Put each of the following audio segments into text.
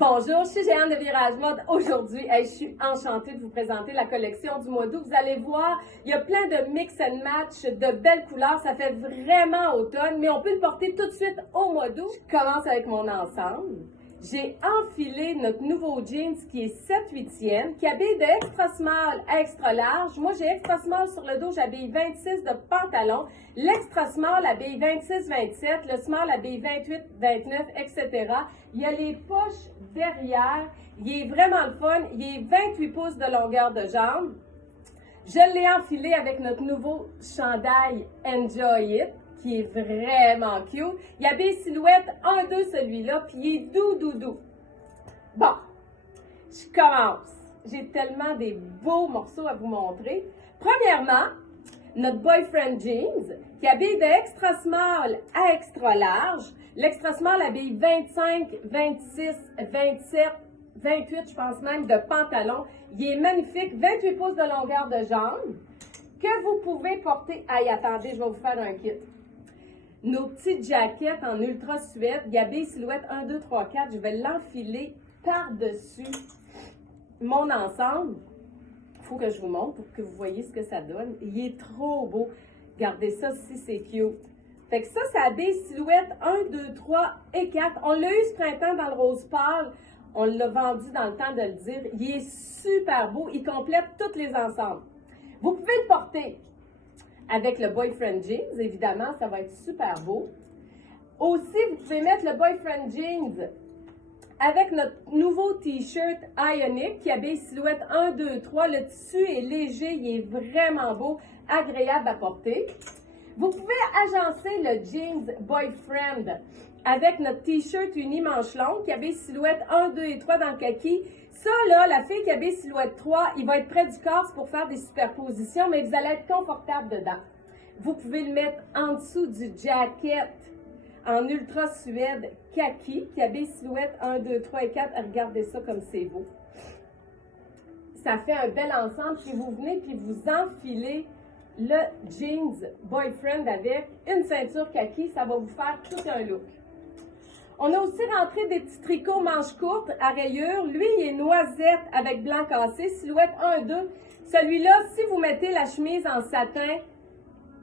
Bonjour, je suis Jeanne de Virage Mode. Aujourd'hui, je suis enchantée de vous présenter la collection du mois d'août. Vous allez voir, il y a plein de mix and match, de belles couleurs. Ça fait vraiment automne, mais on peut le porter tout de suite au mois d'août. Je commence avec mon ensemble. J'ai enfilé notre nouveau jeans qui est 7/8e, qui habille de extra small à extra large. Moi, j'ai extra small sur le dos, j'habille 26 de pantalon. L'extra small habille 26-27, le small habille 28-29, etc. Il y a les poches derrière. Il est vraiment le fun. Il est 28 pouces de longueur de jambe. Je l'ai enfilé avec notre nouveau chandail Enjoy It, qui est vraiment cute. Il habille silhouette 1-2 celui-là, puis il est doux. Bon, je commence. J'ai tellement des beaux morceaux à vous montrer. Premièrement, notre boyfriend jeans, qui habille de extra small à extra large. L'extra small habille 25, 26, 27, 28, je pense même, de pantalon. Il est magnifique, 28 pouces de longueur de jambe, que vous pouvez porter. Aïe, attendez, je vais vous faire un kit. Nos petites jaquettes en ultra suède, il habille silhouette 1, 2, 3, 4. Je vais l'enfiler par-dessus mon ensemble. Il faut que je vous montre pour que vous voyez ce que ça donne. Il est trop beau. Regardez ça, si c'est cute. Fait que ça habille silhouette 1, 2, 3 et 4. On l'a eu ce printemps dans le rose pâle. On l'a vendu dans le temps de le dire. Il est super beau. Il complète tous les ensembles. Vous pouvez le porter avec le boyfriend jeans, évidemment, ça va être super beau. Aussi, vous pouvez mettre le boyfriend jeans avec notre nouveau t-shirt Ionic qui habille silhouette 1, 2, 3. Le tissu est léger, il est vraiment beau, agréable à porter. Vous pouvez agencer le jeans boyfriend avec notre t-shirt uni manche longue qui habille silhouette 1, 2 et 3 dans le kaki. Ça, là, la fille qui habille silhouette 3, il va être près du corps pour faire des superpositions, mais vous allez être confortable dedans. Vous pouvez le mettre en dessous du jacket en ultra suède kaki qui habille silhouette 1, 2, 3 et 4. Regardez ça comme c'est beau. Ça fait un bel ensemble. Puis vous venez puis vous enfilez le jeans boyfriend avec une ceinture kaki. Ça va vous faire tout un look. On a aussi rentré des petits tricots manches courtes à rayures. Lui, il est noisette avec blanc cassé, silhouette 1, 2. Celui-là, si vous mettez la chemise en satin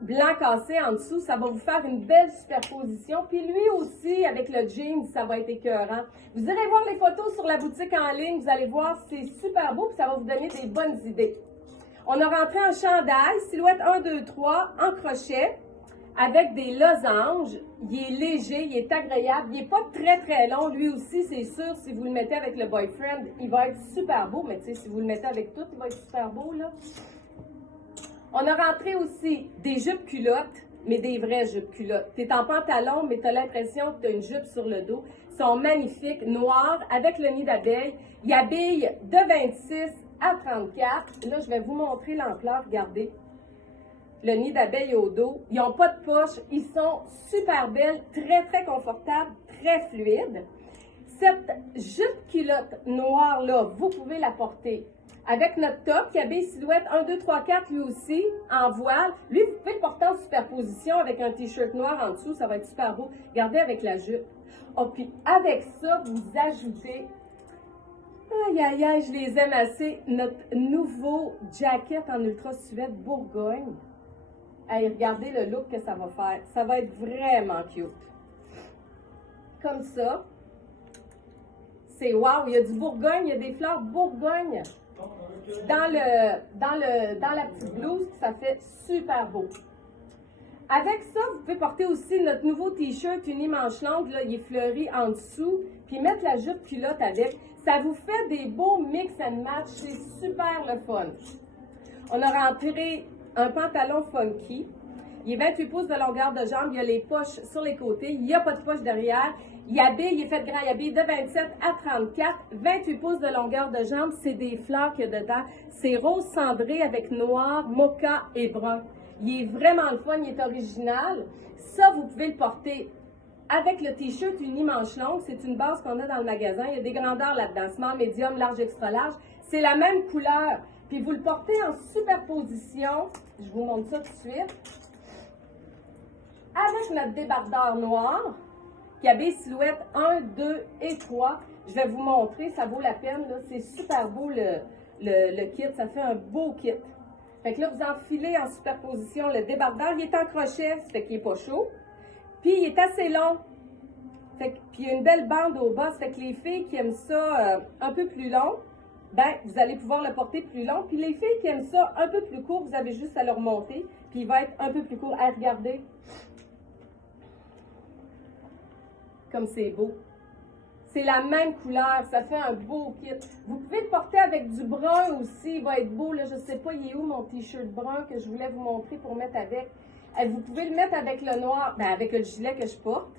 blanc cassé en dessous, ça va vous faire une belle superposition. Puis lui aussi, avec le jean, ça va être écœurant. Vous irez voir les photos sur la boutique en ligne. Vous allez voir, c'est super beau, puis ça va vous donner des bonnes idées. On a rentré un chandail, silhouette 1, 2, 3, en crochet, avec des losanges. Il est léger, il est agréable. Il n'est pas très long. Lui aussi, c'est sûr, si vous le mettez avec le boyfriend, il va être super beau. Mais tu sais, si vous le mettez avec tout, il va être super beau, là. On a rentré aussi des jupes culottes, mais des vraies jupes culottes. Tu es en pantalon, mais tu as l'impression que tu as une jupe sur le dos. Ils sont magnifiques, noirs, avec le nid d'abeille. Ils habillent de 26 à 34. Là, je vais vous montrer l'ampleur. Regardez. Le nid d'abeille au dos. Ils n'ont pas de poche. Ils sont super belles, très confortables, très fluides. Cette jupe culotte noire-là, vous pouvez la porter avec notre top qui habille silhouette 1, 2, 3, 4, lui aussi, en voile. Lui, vous pouvez le porter en superposition avec un t-shirt noir en dessous. Ça va être super beau. Regardez avec la jupe. Oh, puis avec ça, vous ajoutez... Aïe, je les aime assez. Notre nouveau jacket en ultra suède Bourgogne. Hey, regardez le look que ça va faire. Ça va être vraiment cute. Comme ça. C'est wow, il y a du Bourgogne, il y a des fleurs Bourgogne dans la petite blouse, ça fait super beau. Avec ça, vous pouvez porter aussi notre nouveau t-shirt uni manche longue, là, il est fleuri en dessous, puis mettre la jupe culotte avec. Ça vous fait des beaux mix and match, c'est super le fun. On a rentré un pantalon funky. Il est 28 pouces de longueur de jambe. Il y a les poches sur les côtés. Il n'y a pas de poche derrière. Il est fait grand. Il habille de 27 à 34. 28 pouces de longueur de jambe. C'est des fleurs qu'il y a dedans. C'est rose cendré avec noir, mocha et brun. Il est vraiment le fun. Il est original. Ça, vous pouvez le porter avec le t-shirt uni manche longue. C'est une base qu'on a dans le magasin. Il y a des grandeurs là-dedans. Small, medium, large, extra large. C'est la même couleur. Puis vous le portez en superposition. Je vous montre ça tout de suite. Avec notre débardeur noir, qui habille silhouette 1, 2 et 3. Je vais vous montrer, ça vaut la peine. C'est super beau le kit, ça fait un beau kit. Fait que là, vous enfilez en superposition le débardeur. Il est en crochet, ça fait qu'il n'est pas chaud. Puis, il est assez long. Fait que, puis, il y a une belle bande au bas. Ça fait que les filles qui aiment ça un peu plus long, ben, vous allez pouvoir le porter plus long. Puis, les filles qui aiment ça un peu plus court, vous avez juste à le remonter. Puis, il va être un peu plus court. À regarder. Comme c'est beau. C'est la même couleur, ça fait un beau kit. Vous pouvez le porter avec du brun aussi, il va être beau. Là, je ne sais pas, il est où mon t-shirt brun que je voulais vous montrer pour mettre avec. Vous pouvez le mettre avec le noir, ben avec le gilet que je porte.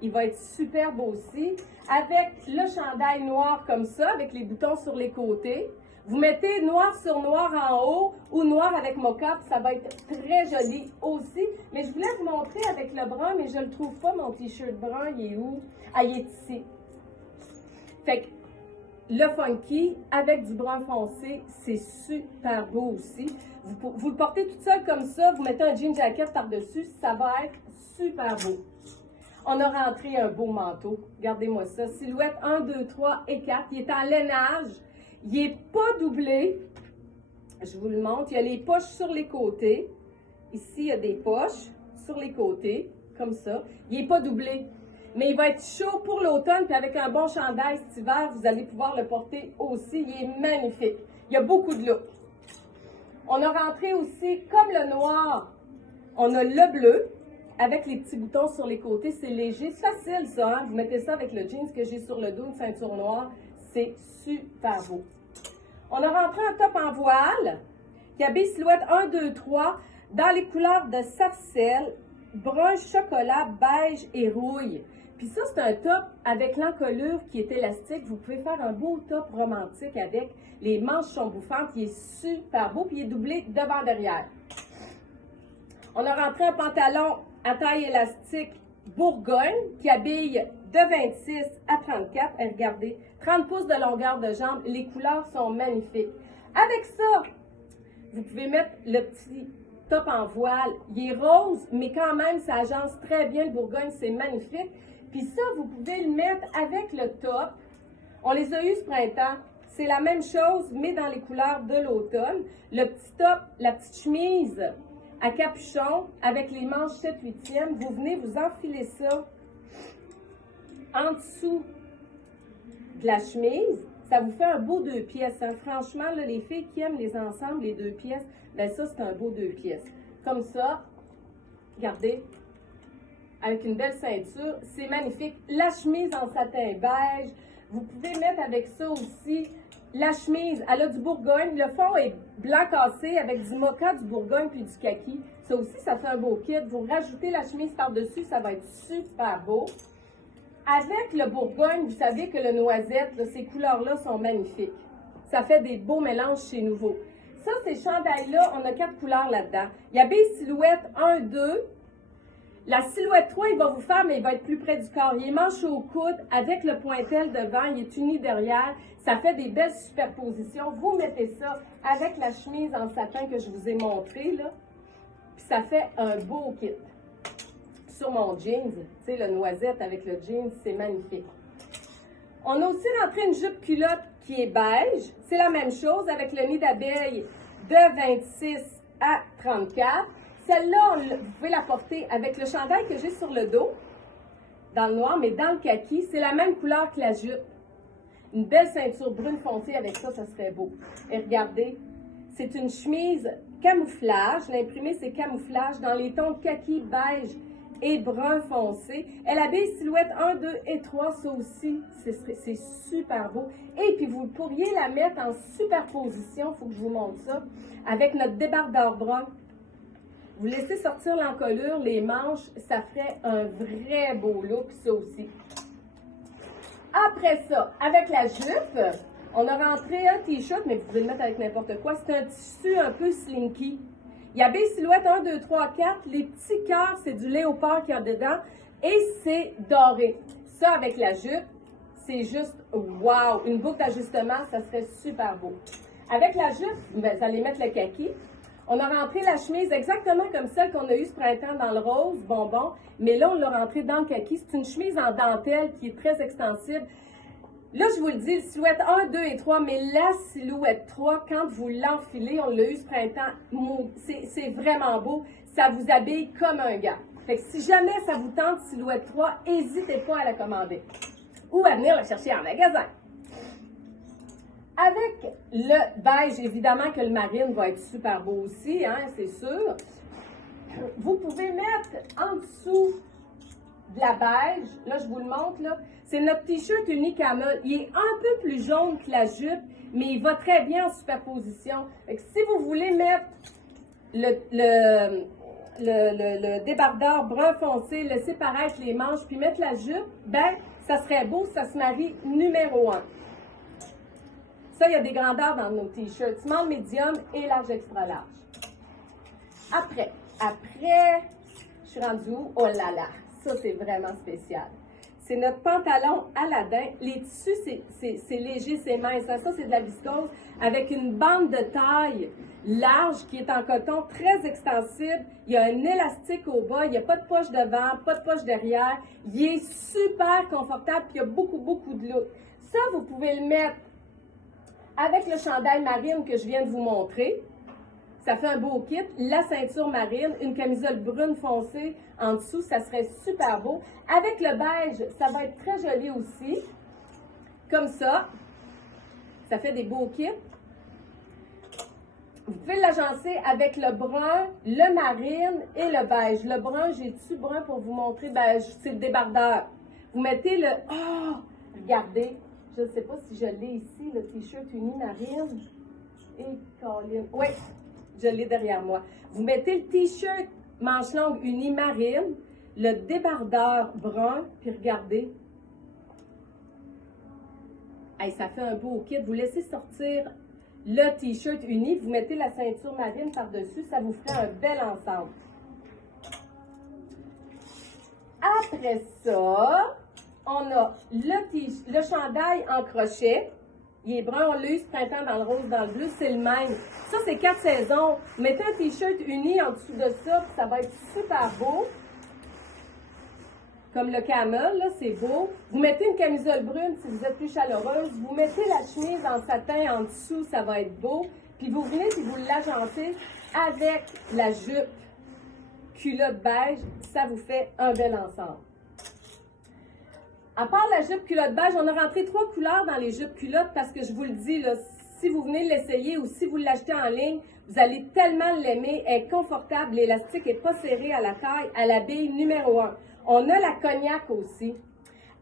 Il va être super beau aussi. Avec le chandail noir comme ça, avec les boutons sur les côtés. Vous mettez noir sur noir en haut ou noir avec mocha, ça va être très joli aussi. Mais je voulais vous montrer avec le brun, mais je ne le trouve pas, mon t-shirt brun, il est où? Ah, il est ici. Fait que le funky avec du brun foncé, c'est super beau aussi. Vous le portez tout seul comme ça, vous mettez un jean jacket par-dessus, ça va être super beau. On a rentré un beau manteau. Regardez-moi ça. Silhouette 1, 2, 3 et 4. Il est en lainage. Il n'est pas doublé. Je vous le montre. Il y a les poches sur les côtés. Ici, il y a des poches sur les côtés, comme ça. Il n'est pas doublé. Mais il va être chaud pour l'automne, puis avec un bon chandail cet hiver, vous allez pouvoir le porter aussi. Il est magnifique. Il y a beaucoup de look. On a rentré aussi, comme le noir, on a le bleu, avec les petits boutons sur les côtés. C'est léger. C'est facile, ça. Hein? Vous mettez ça avec le jeans que j'ai sur le dos, une ceinture noire. C'est super beau. On a rentré un top en voile, qui habille silhouette 1, 2, 3, dans les couleurs de sarcelle, brun, chocolat, beige et rouille. Puis ça, c'est un top avec l'encolure qui est élastique. Vous pouvez faire un beau top romantique avec. Les manches sont bouffantes. Il est super beau. Puis il est doublé devant-derrière. On a rentré un pantalon à taille élastique Bourgogne qui habille de 26 à 34. Et regardez, 30 pouces de longueur de jambe. Les couleurs sont magnifiques. Avec ça, vous pouvez mettre le petit top en voile. Il est rose, mais quand même, ça agence très bien. Le Bourgogne, c'est magnifique. Puis ça, vous pouvez le mettre avec le top. On les a eu ce printemps. C'est la même chose, mais dans les couleurs de l'automne. Le petit top, la petite chemise à capuchon avec les manches 7/8e. Vous venez vous enfiler ça en dessous de la chemise. Ça vous fait un beau 2 pièces. Hein? Franchement, là, les filles qui aiment les ensembles, les 2 pièces, ben ça, c'est un beau 2 pièces. Comme ça, regardez, avec une belle ceinture, c'est magnifique. La chemise en satin beige, vous pouvez mettre avec ça aussi. La chemise, elle a du Bourgogne. Le fond est blanc cassé avec du mocha, du Bourgogne puis du kaki. Ça aussi, ça fait un beau kit. Vous rajoutez la chemise par-dessus, ça va être super beau. Avec le Bourgogne, vous savez que le noisette, là, ces couleurs-là sont magnifiques. Ça fait des beaux mélanges chez Nouveau. Ça, ces chandails-là, on a 4 couleurs là-dedans. Il y a des silhouettes 1, 2. La silhouette 3, il va vous faire, mais il va être plus près du corps. Il est manche au coude avec le pointel devant, il est uni derrière. Ça fait des belles superpositions. Vous mettez ça avec la chemise en satin que je vous ai montré, là. Puis ça fait un beau kit. Sur mon jeans, tu sais, le noisette avec le jeans, c'est magnifique. On a aussi rentré une jupe culotte qui est beige. C'est la même chose avec le nid d'abeille de 26 à 34. Celle-là, vous pouvez la porter avec le chandail que j'ai sur le dos, dans le noir, mais dans le kaki. C'est la même couleur que la jupe. Une belle ceinture brune foncée avec ça, ça serait beau. Et regardez, c'est une chemise camouflage. L'imprimé, c'est camouflage dans les tons kaki, beige et brun foncé. Elle habille silhouette 1, 2 et 3. Ça aussi, c'est super beau. Et puis, vous pourriez la mettre en superposition, il faut que je vous montre ça, avec notre débardeur brun. Vous laissez sortir l'encolure, les manches, ça ferait un vrai beau look, ça aussi. Après ça, avec la jupe, on a rentré un t-shirt, mais vous pouvez le mettre avec n'importe quoi. C'est un tissu un peu slinky. Il y a des silhouettes 1, 2, 3, 4. Les petits cœurs, c'est du léopard qu'il y a dedans. Et c'est doré. Ça, avec la jupe, c'est juste wow! Une boucle d'ajustement, ça serait super beau. Avec la jupe, vous allez mettre le kaki. On a rentré la chemise exactement comme celle qu'on a eue ce printemps dans le rose, bonbon. Mais là, on l'a rentrée dans le kaki. C'est une chemise en dentelle qui est très extensible. Là, je vous le dis, silhouette 1, 2 et 3, mais la silhouette 3, quand vous l'enfilez, on l'a eu ce printemps, c'est vraiment beau. Ça vous habille comme un gars. Fait que si jamais ça vous tente, silhouette 3, n'hésitez pas à la commander ou à venir la chercher en magasin. Avec le beige, évidemment que le marine va être super beau aussi, hein, c'est sûr. Vous pouvez mettre en dessous de la beige, là je vous le montre, là, c'est notre t-shirt uni camel. Il est un peu plus jaune que la jupe, mais il va très bien en superposition. Fait que si vous voulez mettre le débardeur brun foncé, laisser paraître les manches, puis mettre la jupe, ben, ça serait beau, ça se marie numéro 1. Ça, il y a des grandeurs dans nos t-shirts, small, medium et large extra large. Après, je suis rendue où? Oh là là, ça c'est vraiment spécial. C'est notre pantalon Aladin. Les tissus, c'est léger, c'est mince. Ça, c'est de la viscose avec une bande de taille large qui est en coton, très extensible. Il y a un élastique au bas. Il n'y a pas de poche devant, pas de poche derrière. Il est super confortable puis il y a beaucoup, beaucoup de look. Ça, vous pouvez le mettre avec le chandail marine que je viens de vous montrer. Ça fait un beau kit. La ceinture marine, une camisole brune foncée en dessous, ça serait super beau. Avec le beige, ça va être très joli aussi. Comme ça. Ça fait des beaux kits. Vous pouvez l'agencer avec le brun, le marine et le beige. Le brun, j'ai dessus brun pour vous montrer, ben, c'est le débardeur. Vous mettez le... Oh! Regardez, je ne sais pas si je l'ai ici, le t-shirt uni marine. Et Colin. Oui, je l'ai derrière moi. Vous mettez le t-shirt manche longue uni marine, le débardeur brun, puis regardez. Hey, ça fait un beau kit. Vous laissez sortir le t-shirt uni, vous mettez la ceinture marine par-dessus, ça vous ferait un bel ensemble. Après ça, on a le chandail en crochet. Il est brun, on l'a eu ce printemps dans le rose, dans le bleu, c'est le même. Ça, c'est 4 saisons. Mettez un t-shirt uni en dessous de ça, puis ça va être super beau. Comme le camel, là, c'est beau. Vous mettez une camisole brune si vous êtes plus chaleureuse. Vous mettez la chemise en satin en dessous, ça va être beau. Puis vous venez et vous l'agencez avec la jupe culotte beige. Ça vous fait un bel ensemble. À part la jupe culotte beige, on a rentré 3 couleurs dans les jupes culottes parce que je vous le dis, là, si vous venez l'essayer ou si vous l'achetez en ligne, vous allez tellement l'aimer. Elle est confortable, l'élastique n'est pas serré à la taille, elle habille numéro 1. On a la cognac aussi.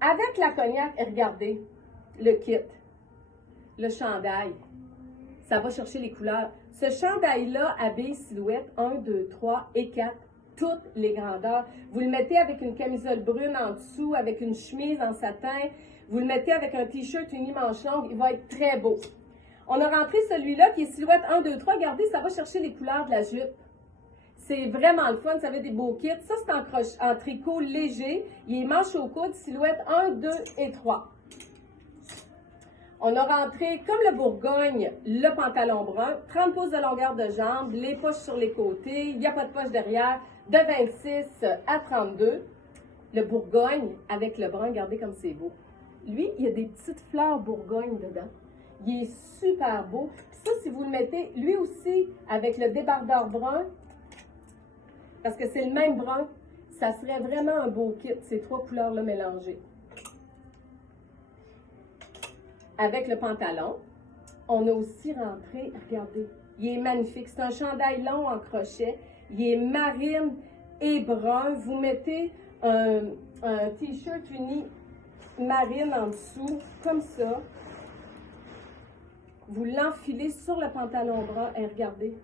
Avec la cognac, regardez, le kit, le chandail, ça va chercher les couleurs. Ce chandail-là habille silhouette 1, 2, 3 et 4, toutes les grandeurs. Vous le mettez avec une camisole brune en dessous, avec une chemise en satin. Vous le mettez avec un t-shirt uni manche longue, il va être très beau. On a rentré celui-là qui est silhouette 1, 2, 3. Regardez, ça va chercher les couleurs de la jupe. C'est vraiment le fun, ça fait des beaux kits. Ça, c'est en tricot léger. Il est manche au coude, silhouette 1, 2 et 3. On a rentré, comme le Bourgogne, le pantalon brun, 30 pouces de longueur de jambe, les poches sur les côtés, il n'y a pas de poche derrière, de 26 à 32. Le Bourgogne avec le brun, regardez comme c'est beau. Lui, il y a des petites fleurs Bourgogne dedans. Il est super beau. Puis ça, si vous le mettez, lui aussi, avec le débardeur brun, parce que c'est le même brun, ça serait vraiment un beau kit, ces 3 couleurs-là mélangées. Avec le pantalon, on a aussi rentré, regardez, il est magnifique. C'est un chandail long en crochet. Il est marine et brun. Vous mettez un t-shirt uni marine en dessous, comme ça. Vous l'enfilez sur le pantalon brun et regardez.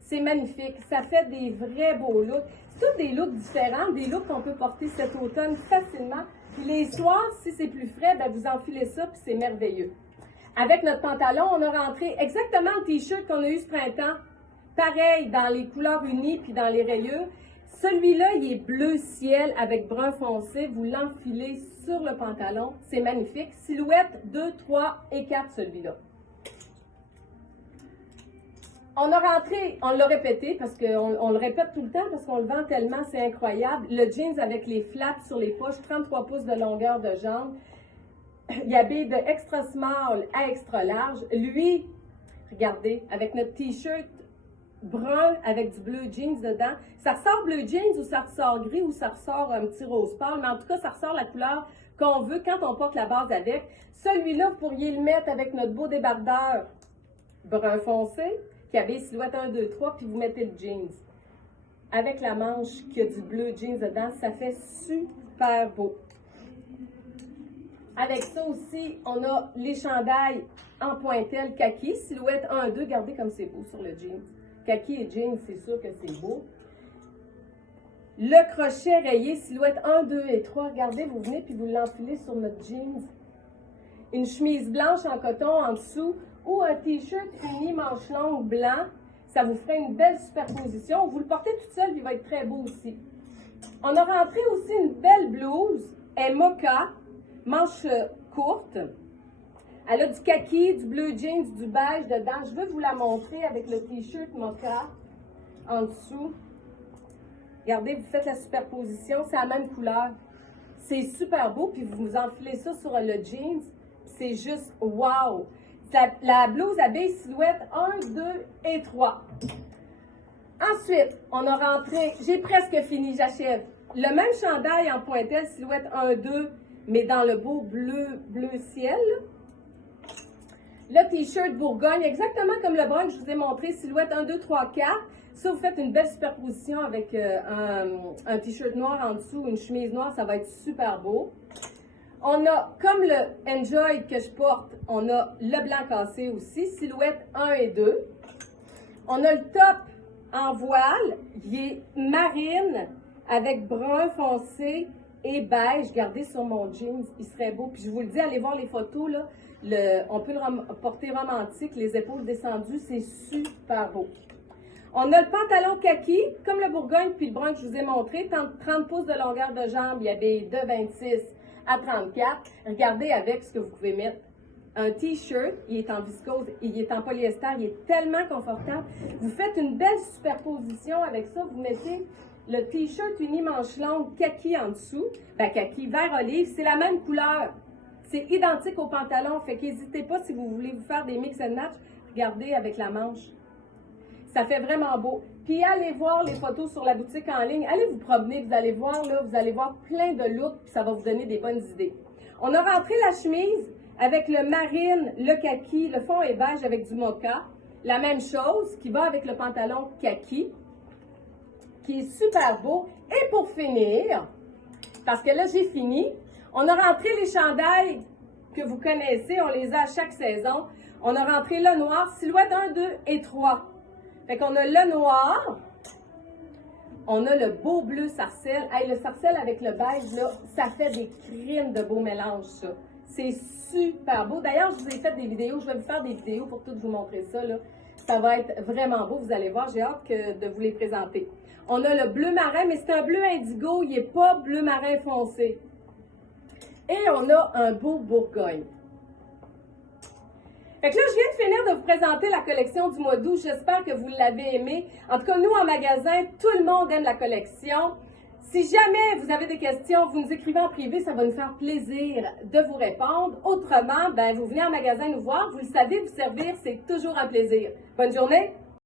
C'est magnifique. Ça fait des vrais beaux looks. C'est tous des looks différents, des looks qu'on peut porter cet automne facilement. Puis les soirs, si c'est plus frais, ben vous enfilez ça, puis c'est merveilleux. Avec notre pantalon, on a rentré exactement le t-shirt qu'on a eu ce printemps. Pareil, dans les couleurs unies, puis dans les rayures. Celui-là, il est bleu ciel avec brun foncé. Vous l'enfilez sur le pantalon. C'est magnifique. Silhouette 2, 3 et 4, celui-là. On a rentré, on l'a répété, parce qu'on le répète tout le temps, parce qu'on le vend tellement, c'est incroyable. Le jeans avec les flaps sur les poches, 33 pouces de longueur de jambe. il habille de extra small à extra large. Lui, regardez, avec notre t-shirt brun avec du bleu jeans dedans. Ça ressort bleu jeans ou ça ressort gris ou ça ressort un petit rose pâle, mais en tout cas, ça ressort la couleur qu'on veut quand on porte la base avec. Celui-là, vous pourriez le mettre avec notre beau débardeur brun foncé qui habille silhouette 1, 2, 3, puis vous mettez le jeans. Avec la manche qui a du bleu jeans dedans, ça fait super beau. Avec ça aussi, on a les chandails en pointelle kaki, silhouette 1, 2. Regardez comme c'est beau sur le jeans. Kaki et jeans, c'est sûr que c'est beau. Le crochet rayé, silhouette 1, 2 et 3. Regardez, vous venez puis vous l'enfilez sur notre jeans. Une chemise blanche en coton en dessous ou un t-shirt uni manche longue blanc. Ça vous ferait une belle superposition. Vous le portez toute seule, puis il va être très beau aussi. On a rentré aussi une belle blouse. Elle est mocha, manche courte. Elle a du kaki, du bleu jeans, du beige dedans. Je veux vous la montrer avec le t-shirt mocha en dessous. Regardez, vous faites la superposition, c'est la même couleur. C'est super beau, puis vous enfilez ça sur le jeans. C'est juste wow! La blouse habille silhouette 1, 2 et 3. Ensuite, on a rentré, j'ai presque fini, j'achève. Le même chandail en pointelle, silhouette 1, 2, mais dans le beau bleu ciel. Le t-shirt Bourgogne, exactement comme le brun que je vous ai montré, silhouette 1, 2, 3, 4. Ça, vous faites une belle superposition avec un t-shirt noir en dessous, une chemise noire, ça va être super beau. On a, comme le Enjoy que je porte, on a le blanc cassé aussi, silhouette 1 et 2. On a le top en voile, il est marine avec brun foncé et beige. Regardez sur mon jeans, il serait beau. Puis je vous le dis, allez voir les photos, là. On peut le porter romantique, les épaules descendues, c'est super beau. On a le pantalon kaki, comme le Bourgogne puis le brun que je vous ai montré, 30 pouces de longueur de jambe, il habille de 26 à 34. Regardez avec ce que vous pouvez mettre. Un t-shirt, il est en viscose, il est en polyester, il est tellement confortable. Vous faites une belle superposition avec ça. Vous mettez le t-shirt uni manche longue kaki en dessous. Ben, kaki vert olive, c'est la même couleur. C'est identique au pantalon. Fait qu'hésitez pas si vous voulez vous faire des mix and match. Regardez avec la manche. Ça fait vraiment beau. Puis allez voir les photos sur la boutique en ligne. Allez vous promener, vous allez voir là, vous allez voir plein de looks, puis ça va vous donner des bonnes idées. On a rentré la chemise avec le marine, le kaki, le fond est beige avec du mocha. La même chose qui va avec le pantalon kaki, qui est super beau. Et pour finir, parce que là j'ai fini, on a rentré les chandails que vous connaissez, on les a à chaque saison. On a rentré le noir, silhouette 1, 2 et 3. Fait qu'on a le noir, on a le beau bleu sarcelle. Hey, le sarcelle avec le beige, là, ça fait des crines de beaux mélanges, ça. C'est super beau. D'ailleurs, je vous ai fait des vidéos. Je vais vous faire des vidéos pour toutes vous montrer ça, là. Ça va être vraiment beau. Vous allez voir, j'ai hâte de vous les présenter. On a le bleu marin, mais c'est un bleu indigo. Il n'est pas bleu marin foncé. Et on a un beau Bourgogne. Fait que là, je viens de finir de vous présenter la collection du mois d'août. J'espère que vous l'avez aimée. En tout cas, nous, en magasin, tout le monde aime la collection. Si jamais vous avez des questions, vous nous écrivez en privé, ça va nous faire plaisir de vous répondre. Autrement, ben, vous venez en magasin nous voir. Vous le savez, vous servir, c'est toujours un plaisir. Bonne journée!